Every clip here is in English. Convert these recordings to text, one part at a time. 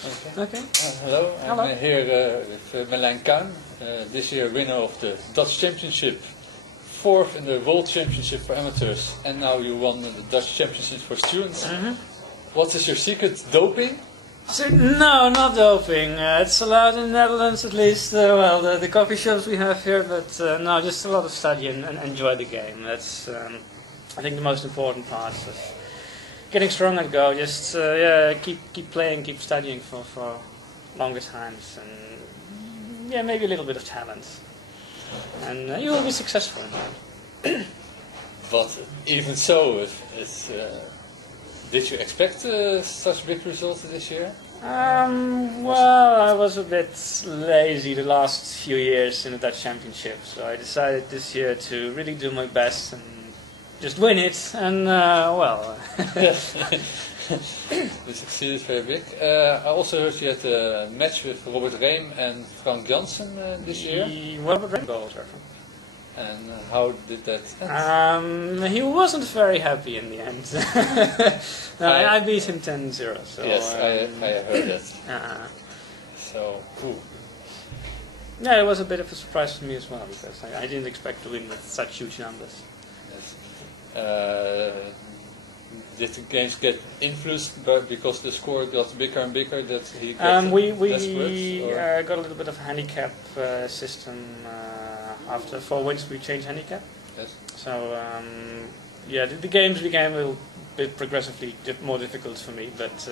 Okay. Hello, Hello. I'm here with Merlijn Kuin, this year winner of the Dutch Championship, fourth in the World Championship for amateurs, and now you won the Dutch Championship for students. What is your secret? Doping? So, no, not doping. It's allowed in the Netherlands at least. Well, the coffee shops we have here, but no, just a lot of study and enjoy the game. That's, I think, the most important part of getting strong at Go. Just yeah, keep playing, keep studying for longer times, and yeah, maybe a little bit of talent, and you will be successful in that. But even so, did you expect such big results this year? Well, I was a bit lazy the last few years in the Dutch Championship, so I decided this year to really do my best and just win it, and well. You succeeded very big. I also heard you had a match with Robert Rehm and Frank Janssen this year. Robert Rehm gold. And how did that end? He wasn't very happy in the end. No, I beat him 10-0. So, yes, I heard that. So, ooh. Yeah, it was a bit of a surprise for me as well, because I didn't expect to win with such huge numbers. Yes. Did the games get influenced because the score got bigger and bigger, that he got we got a little bit of a handicap system. After 4 wins we changed handicap. Yes. So yeah, the games became a little bit progressively more difficult for me, but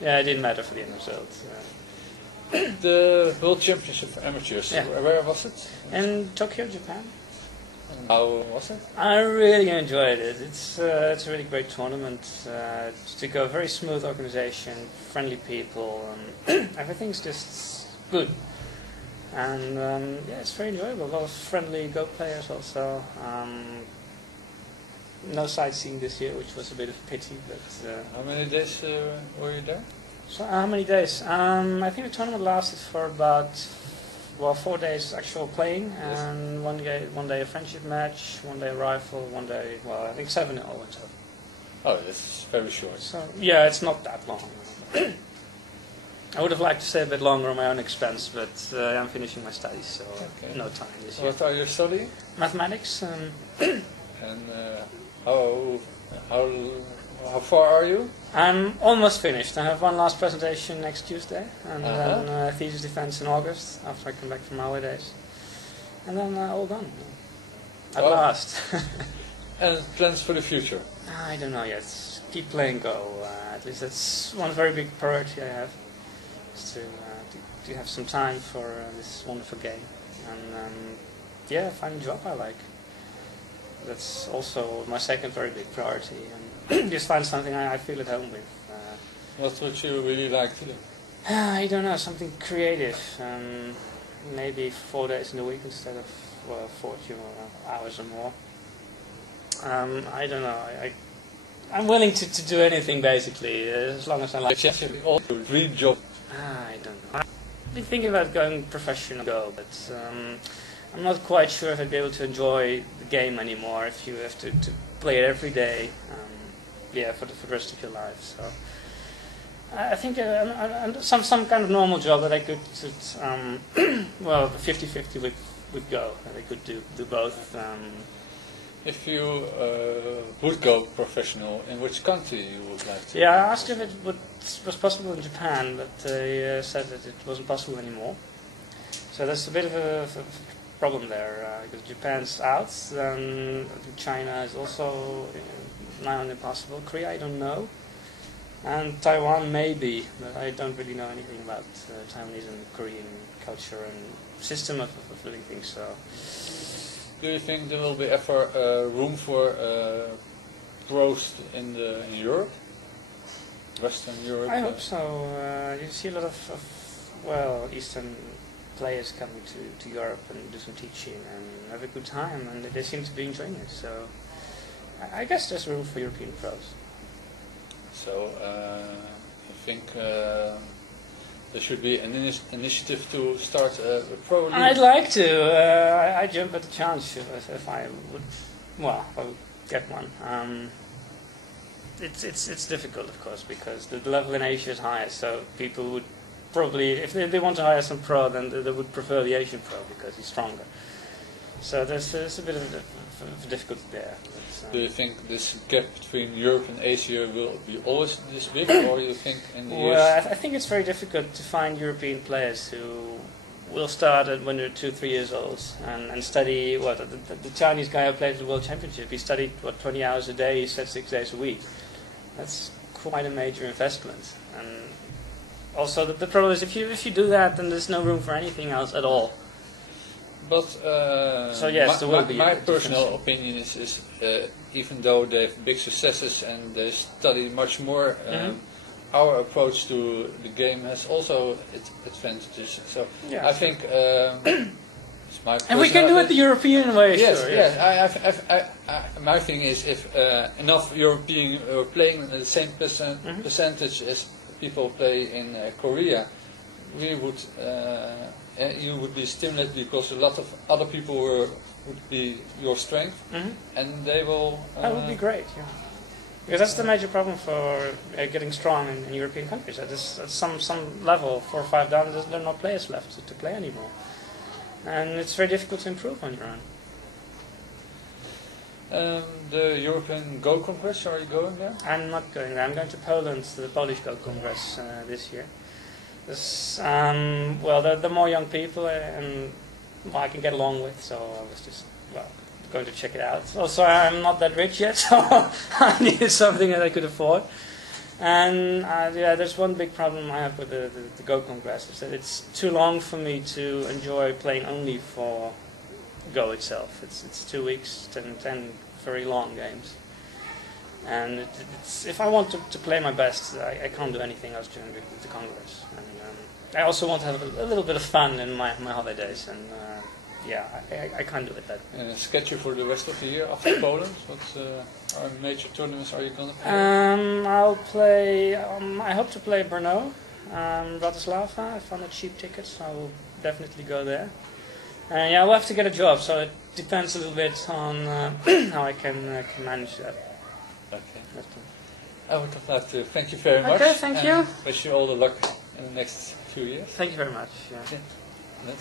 yeah, it didn't matter for the end result. The World Championship for amateurs, yeah. Where was it? In Tokyo, Japan. How was it? I really enjoyed it. It's a really great tournament. To go, very smooth organization, friendly people, and everything's just good. And yeah, it's very enjoyable. A lot of friendly Go players also. No sightseeing this year, which was a bit of a pity. But how many days were you there? So how many days? I think the tournament lasted for about 4 days actual playing, and yes. one day a friendship match, 1 day a rifle, 1 day, well, I think 7 all went up. Oh, that's very short. So yeah, it's not that long. I would have liked to stay a bit longer on my own expense, but I'm finishing my studies, so no time this year. What are you studying? Mathematics. And how far are you? I'm almost finished. I have one last presentation next Tuesday, and then thesis defense in August, after I come back from my holidays. And then all done. At last. And plans for the future? I don't know yet. Keep playing Go. At least that's one very big priority I have. Is to have some time for this wonderful game, and yeah, find a job I like. That's also my second very big priority, and just find something I feel at home with. What would you really like to do? I don't know, something creative. Maybe 4 days in a week instead of 40 hours or more. I don't know. I'm willing to do anything basically, as long as I like it. Your dream job? I don't know. I've been thinking about going professional Go, but I'm not quite sure if I'd be able to enjoy the game anymore if you have to play it every day, yeah, for the rest of your life. So I think some kind of normal job that I could, well, 50-50 with Go, that I could do both. If you would go professional, in which country you would like to? Yeah, I asked if it was possible in Japan, but they said that it wasn't possible anymore. So there's a bit of a problem there, because Japan's out, then China is also now impossible. Korea, I don't know. And Taiwan, maybe, but I don't really know anything about Taiwanese and Korean culture and system of living things, so... Do you think there will be ever room for pros in Europe? Western Europe? I hope so. You see a lot of well, Eastern players coming to Europe and do some teaching and have a good time, and they seem to be enjoying it. So I guess there's room for European pros. So I think there should be an initiative to start a pro league. I'd like to. I'd jump at the chance if I would. Well, if I would get one. it's difficult, of course, because the level in Asia is higher. So people would probably, if they want to hire some pro, then they would prefer the Asian pro because he's stronger. So there's a bit of a difficulty there. Do you think this gap between Europe and Asia will be always this big, or you think in the years? Well, I think it's very difficult to find European players who will start when they're 2-3 years old and study. What the Chinese guy who plays the World Championship, he studied 20 hours a day. He said 6 days a week. That's quite a major investment. And also the problem is if you do that, then there's no room for anything else at all. But so yes, there will be my personal opinion is even though they have big successes and they study much more, our approach to the game has also its advantages. So yeah, I think it's my and we can do it the European way. Yes, sure, yes. My thing is if enough European are playing the same percentage as people play in Korea, we would. You would be stimulated because a lot of other people would be your strength, and they will. That would be great, yeah. Because that's the major problem for getting strong in European countries. At some level, 4 or 5 down, there are no players left to play anymore, and it's very difficult to improve on your own. The European Go Congress, are you going there? I'm not going there. I'm going to Poland to the Polish Go Congress this year. Well, they're more young people and I can get along with, so I was just going to check it out. Also, I'm not that rich yet, so I needed something that I could afford. And yeah, there's one big problem I have with the Go Congress, is that it's too long for me to enjoy playing only for Go itself. It's 2 weeks, 10 very long games. And if I want to play my best, I can't do anything else during the Congress. And I also want to have a little bit of fun in my holidays, and yeah, I can't do it that way. And schedule for the rest of the year after Poland? What major tournaments are you going to play? I'll play, I hope to play Brno, Bratislava. I found a cheap ticket, so I will definitely go there. And yeah, I'll have to get a job, so it depends a little bit on how I can manage that. Okay. I would like to thank you very much. Okay, thank you. Wish you all the luck in the next few years. Thank you very much. Yeah. Yeah.